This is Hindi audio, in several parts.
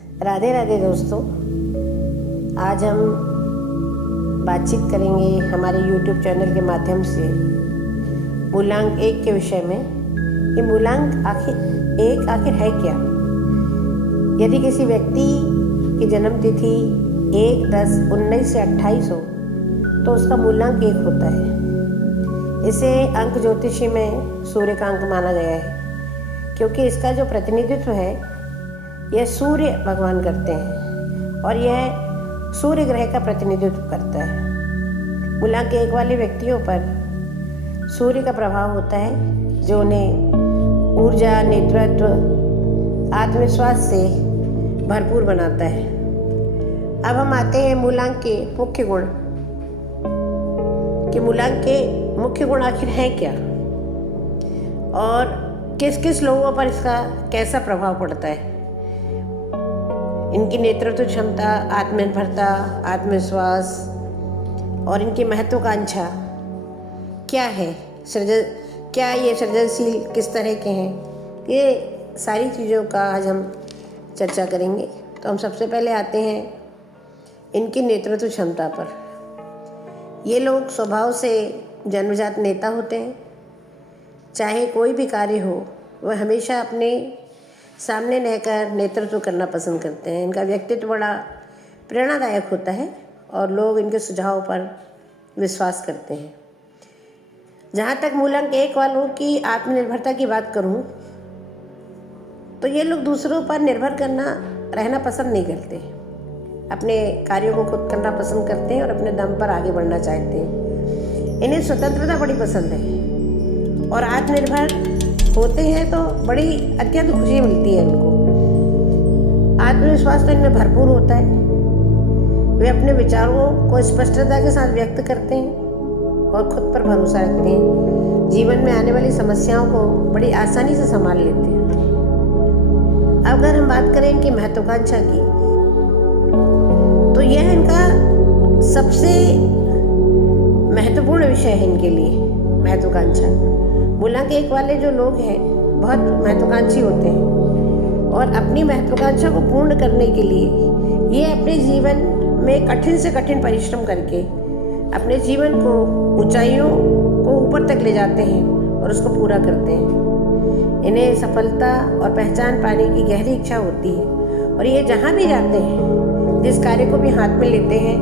राधे राधे दोस्तों। आज हम बातचीत करेंगे हमारे YouTube चैनल के माध्यम से मूलांक 1 के विषय में। ये मूलांक आखिर है क्या? यदि किसी व्यक्ति की जन्म तिथि 1, 10, 19 से 28 हो तो उसका मूलांक 1 होता है। इसे अंक ज्योतिषी में सूर्य का अंक माना गया है, क्योंकि इसका जो प्रतिनिधित्व है यह सूर्य भगवान करते हैं और यह सूर्य ग्रह का प्रतिनिधित्व करता है। मूलांक 1 वाले व्यक्तियों पर सूर्य का प्रभाव होता है, जो उन्हें ऊर्जा, नेतृत्व, आत्मविश्वास से भरपूर बनाता है। अब हम आते हैं मूलांक के मुख्य गुण कि मूलांक के मुख्य गुण आखिर हैं क्या और किस किस लोगों पर इसका कैसा प्रभाव पड़ता है। इनकी नेतृत्व क्षमता, आत्मनिर्भरता, आत्मविश्वास और इनकी महत्वाकांक्षा क्या है, क्या ये सृजनशील किस तरह के हैं, ये सारी चीज़ों का आज हम चर्चा करेंगे। तो हम सबसे पहले आते हैं इनकी नेतृत्व क्षमता पर। ये लोग स्वभाव से जन्मजात नेता होते हैं। चाहे कोई भी कार्य हो, वह हमेशा अपने सामने रहकर नेतृत्व करना पसंद करते हैं। इनका व्यक्तित्व बड़ा प्रेरणादायक होता है और लोग इनके सुझाव पर विश्वास करते हैं। जहाँ तक मूलांक 1 वालों की आत्मनिर्भरता की बात करूँ तो ये लोग दूसरों पर निर्भर रहना पसंद नहीं करते। अपने कार्यों को खुद करना पसंद करते हैं और अपने दम पर आगे बढ़ना चाहते हैं। इन्हें स्वतंत्रता बड़ी पसंद है और आत्मनिर्भर होते हैं तो बड़ी अत्यंत खुशी मिलती है इनको। आत्मविश्वास तो इनमें भरपूर होता है। वे अपने विचारों को स्पष्टता के साथ व्यक्त करते हैं और खुद पर भरोसा रखते हैं। जीवन में आने वाली समस्याओं को बड़ी आसानी से संभाल लेते हैं। अगर हम बात करें इनकी महत्वाकांक्षा की, तो यह इनका सबसे महत्वपूर्ण विषय है इनके लिए, महत्वाकांक्षा। मूलांक 1 वाले जो लोग हैं बहुत महत्वाकांक्षी होते हैं और अपनी महत्वाकांक्षा को पूर्ण करने के लिए ये अपने जीवन में कठिन से कठिन परिश्रम करके अपने जीवन को ऊंचाइयों को ऊपर तक ले जाते हैं और उसको पूरा करते हैं। इन्हें सफलता और पहचान पाने की गहरी इच्छा होती है और ये जहाँ भी जाते हैं, जिस कार्य को भी हाथ में लेते हैं,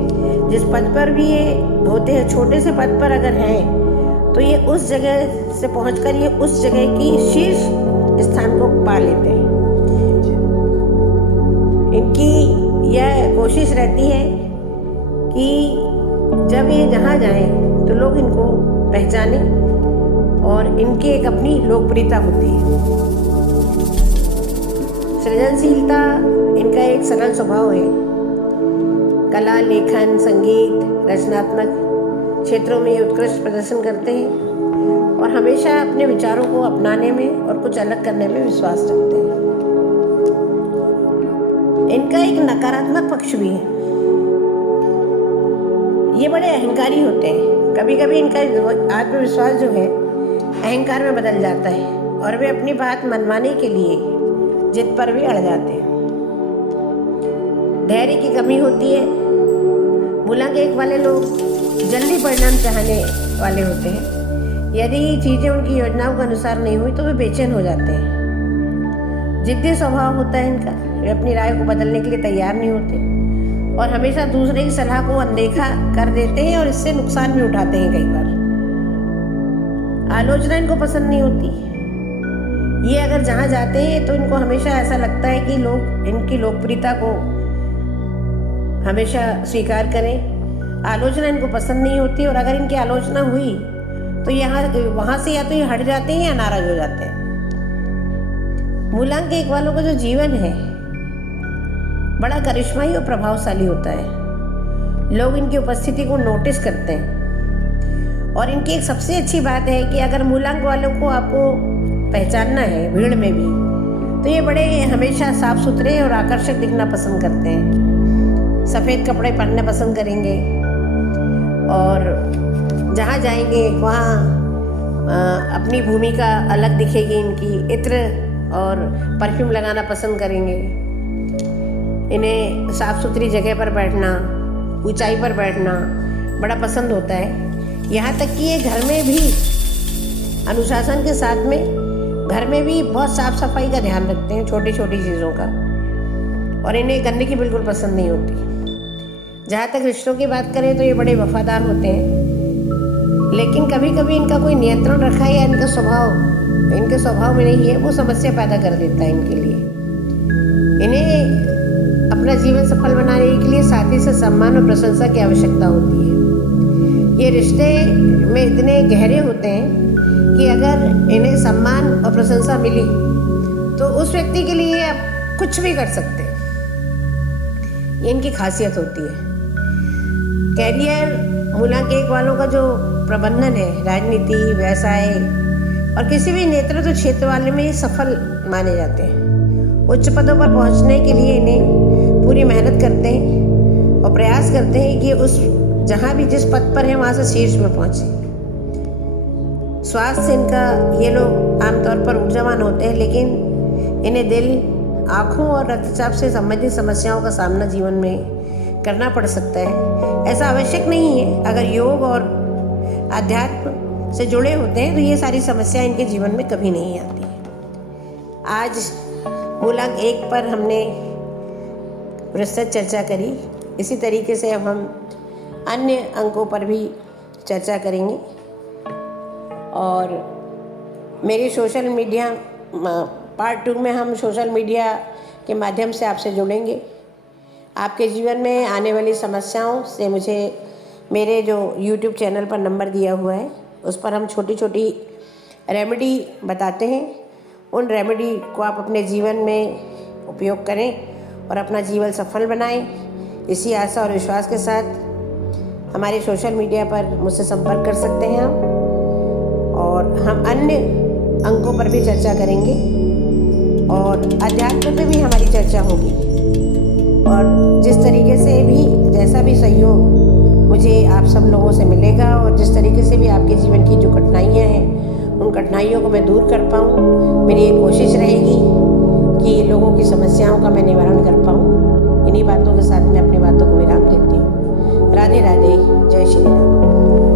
जिस पद पर भी ये होते हैं, छोटे से पद पर अगर हैं तो ये उस जगह से पहुंचकर ये उस जगह की शीर्ष स्थान को पा लेते हैं। इनकी यह कोशिश रहती है कि जब ये जहाँ जाएं तो लोग इनको पहचाने और इनकी एक अपनी लोकप्रियता होती है। सृजनशीलता इनका एक सरल स्वभाव है। कला, लेखन, संगीत, रचनात्मक क्षेत्रों में ये उत्कृष्ट प्रदर्शन करते हैं और हमेशा अपने विचारों को अपनाने में और कुछ अलग करने में विश्वास रखते हैं। इनका एक नकारात्मक पक्ष भी है। ये बड़े अहंकारी होते हैं। कभी कभी इनका आत्मविश्वास जो है अहंकार में बदल जाता है और वे अपनी बात मनवाने के लिए जिद पर भी अड़ जाते हैं। धैर्य की कमी होती है। मूलांक 1 वाले लोग जल्दी परिणाम चाहने वाले होते हैं। यदि चीज़ें उनकी योजनाओं के अनुसार नहीं हुई तो वे बेचैन हो जाते हैं। जिद्दी स्वभाव होता है इनका। वे अपनी राय को बदलने के लिए तैयार नहीं होते और हमेशा दूसरे की सलाह को अनदेखा कर देते हैं और इससे नुकसान भी उठाते हैं। कई बार आलोचना इनको पसंद नहीं होती। ये अगर जहाँ जाते हैं तो इनको हमेशा ऐसा लगता है कि लोग इनकी लोकप्रियता को हमेशा स्वीकार करें। आलोचना इनको पसंद नहीं होती और अगर इनकी आलोचना हुई तो वहाँ से या तो ये हट जाते हैं या नाराज हो जाते हैं। मूलांक 1 वालों का जो जीवन है बड़ा करिश्माई और प्रभावशाली होता है। लोग इनकी उपस्थिति को नोटिस करते हैं और इनकी एक सबसे अच्छी बात है कि अगर मूलांक वालों को आपको पहचानना है भीड़ में भी, तो ये बड़े हमेशा साफ सुथरे और आकर्षक दिखना पसंद करते हैं। सफ़ेद कपड़े पहनना पसंद करेंगे और जहाँ जाएंगे वहाँ अपनी भूमिका अलग दिखेगी। इनकी इत्र और परफ्यूम लगाना पसंद करेंगे। इन्हें साफ़ सुथरी जगह पर बैठना, ऊंचाई पर बैठना बड़ा पसंद होता है। यहाँ तक कि ये घर में भी अनुशासन के साथ में घर में भी बहुत साफ़ सफाई का ध्यान रखते हैं, छोटी छोटी चीज़ों का। और इन्हें गंदगी बिल्कुल पसंद नहीं होती। जहाँ तक रिश्तों की बात करें तो ये बड़े वफादार होते हैं, लेकिन कभी कभी इनका कोई नियंत्रण रखा है या इनके स्वभाव में नहीं है, वो समस्या पैदा कर देता है इनके लिए। इन्हें अपना जीवन सफल बनाने के लिए साथी से सम्मान और प्रशंसा की आवश्यकता होती है। ये रिश्ते में इतने गहरे होते हैं कि अगर इन्हें सम्मान और प्रशंसा मिली तो उस व्यक्ति के लिए आप कुछ भी कर सकते हैं। ये इनकी खासियत होती है। कैरियर मूलांक 1 वालों का जो प्रबंधन है, राजनीति, व्यवसाय और किसी भी नेतृत्व क्षेत्र वाले में ये सफल माने जाते हैं। उच्च पदों पर पहुंचने के लिए इन्हें पूरी मेहनत करते हैं और प्रयास करते हैं कि उस जहाँ भी जिस पद पर है वहाँ से शीर्ष में पहुँचे। स्वास्थ्य इनका, ये लोग आमतौर पर ऊर्जावान होते हैं, लेकिन इन्हें दिल, आँखों और रक्तचाप से संबंधित समस्याओं का सामना जीवन में करना पड़ सकता है। ऐसा आवश्यक नहीं है। अगर योग और अध्यात्म से जुड़े होते हैं तो ये सारी समस्याएं इनके जीवन में कभी नहीं आती है। आज मूलांक 1 पर हमने विस्तृत चर्चा करी। इसी तरीके से अब हम अन्य अंकों पर भी चर्चा करेंगे और मेरी सोशल मीडिया पार्ट 2 में हम सोशल मीडिया के माध्यम से आपसे जुड़ेंगे। आपके जीवन में आने वाली समस्याओं से मुझे मेरे जो YouTube चैनल पर नंबर दिया हुआ है उस पर हम छोटी छोटी रेमेडी बताते हैं। उन रेमेडी को आप अपने जीवन में उपयोग करें और अपना जीवन सफल बनाएं। इसी आशा और विश्वास के साथ हमारे सोशल मीडिया पर मुझसे संपर्क कर सकते हैं आप। और हम अन्य अंकों पर भी चर्चा करेंगे और अध्यात्म पे भी हमारी चर्चा होगी। और जिस तरीके से भी, जैसा भी सहयोग मुझे आप सब लोगों से मिलेगा और जिस तरीके से भी आपके जीवन की जो कठिनाइयाँ हैं उन कठिनाइयों को मैं दूर कर पाऊँ, मेरी एक कोशिश रहेगी कि लोगों की समस्याओं का मैं निवारण कर पाऊँ। इन्हीं बातों के साथ मैं अपनी बातों को विराम देती हूँ। राधे राधे, जय श्री राम।